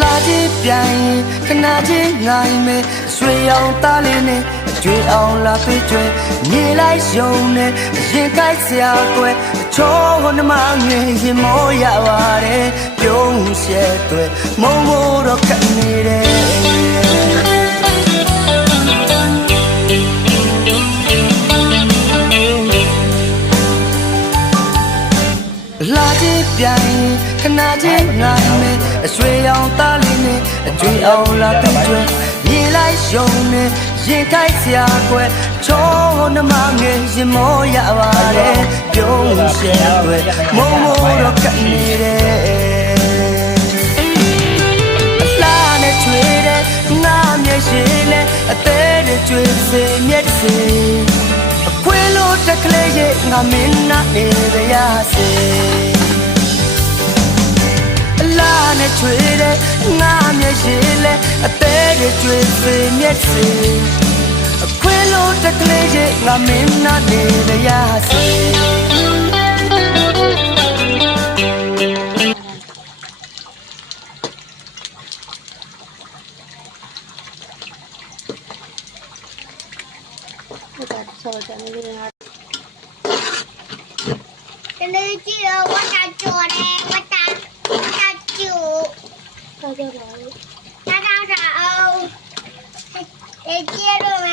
လာကြည့်ပြန်ရင်ခဏချင်းနိုင်မယ်ဆွေအောင်သားလေးနဲ့ကြွေအောင်လာတွေ့ကြွေမြေလိုက်ယုံနဲ့ရင်ကိုက်စရာကွယ်ချောဟိုနှမငယ်ရင်မောရပါတယ်ပြုံးရှဲတွေမုံမို့တော့ခက်နေတယ်လာကြည့်ပြန်ရင်ခဏချင်းနိုင်မယ်ဆွေအောင်သားလေးနဲ့ကြွေအောင်လာတွေ့ကြွေမြေလိုက်ယုံနဲ့ရင်ကိုက်စရာကွယ်ချောနှမငယ်ရင်မောရပါတယ်ပြုံးရှဲတွေမုံမို့တော့ခက်နေတယ်အလားနဲ့ချွေတဲ့ငါမျက်ရှိလဲအသေးနဲ့ကြွေစေမျက်စေအခွေလို့တက်ကလေးရဲ့ငါမင်းနာနေရစေလာနဲ့ချွေတဲ့ငါမျက်ရှိလဲအသေးတွေကျွေးစေမျက်စေအခွေလို့တက်ကလေးရဲ့ငါမင်းနာနေရစေ这里只有我家做的，我家煮，大家好，大家好，你接着没？